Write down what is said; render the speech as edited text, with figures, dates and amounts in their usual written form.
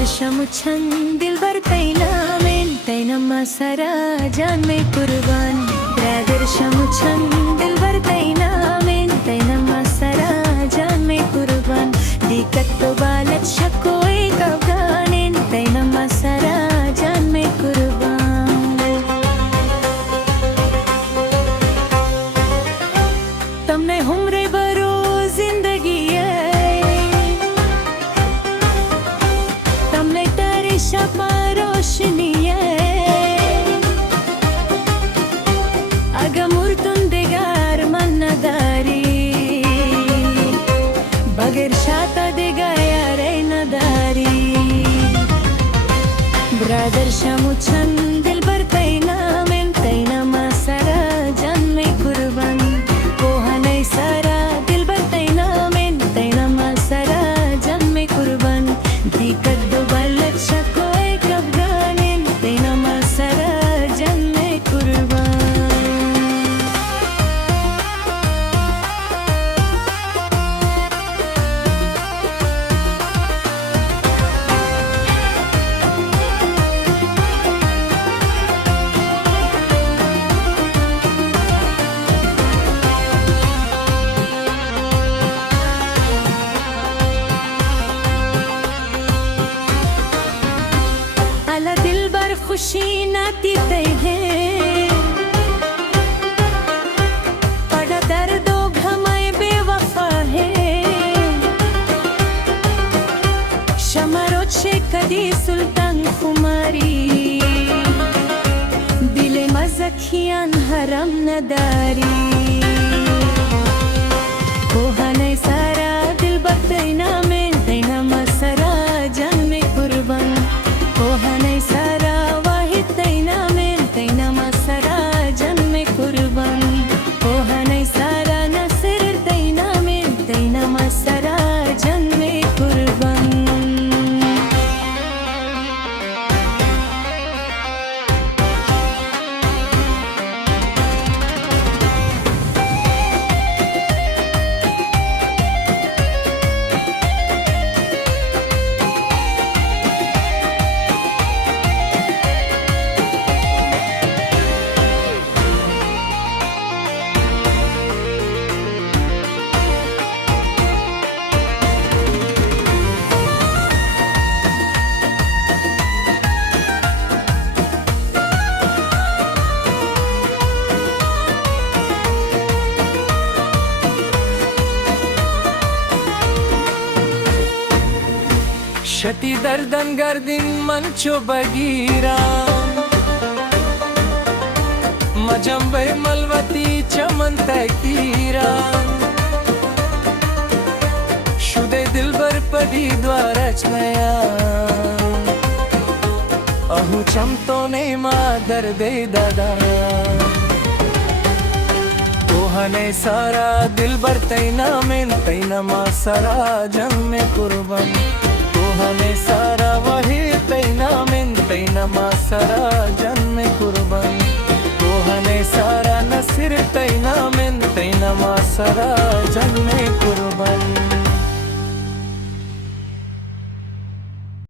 शमुछन दिलबर तैनामेन तैनमा सारा जान में कुर्बान ब्रदर शमुछन दिलबर तैनामेन तैनमा सारा जान में कुर्बान दिक्कत तो बालत शको एक अफगानेन तैनमा सारा जान में कुर्बान तमने हुमरे बरो जिंदगी रोशनी अगमुर तुंदेगार मन्नदारी बगैर शाता देगा यार नदारी ब्रदर शमुछन दिलबर तैनामेन तैनमा सारा जान में कुर्बान कोहनै सारा दिलबर तैनामेन तैनमा सारा जान में कुर्बान दिक्कत दो बालक शको खुशी नाती तय है बड़ा दर्दो घमाए बेवफा है शमरो छे कदी सुल्तान कुमारी दिले मजखियान हरम नदारी कोहनै सारा दिल बतैना में तैनमा सारा जान में कुर्बान कोहनै सारा शती दर्दन गर्दिन मंचो बगीरा मजंबे मलवती चमन तकीरा शुदे दिलबर पदी द्वारच नया अहु चमतो ने मा दर्दे दादा कोहनै सारा दिलबर तैनामेन तैनमा सारा जंग में कुर्बान कोहनै सारा वही तैनामेन तैनमा सारा जान में कुर्बान कोहनै सारा नसीर तैनामेन तैनमा सारा जान में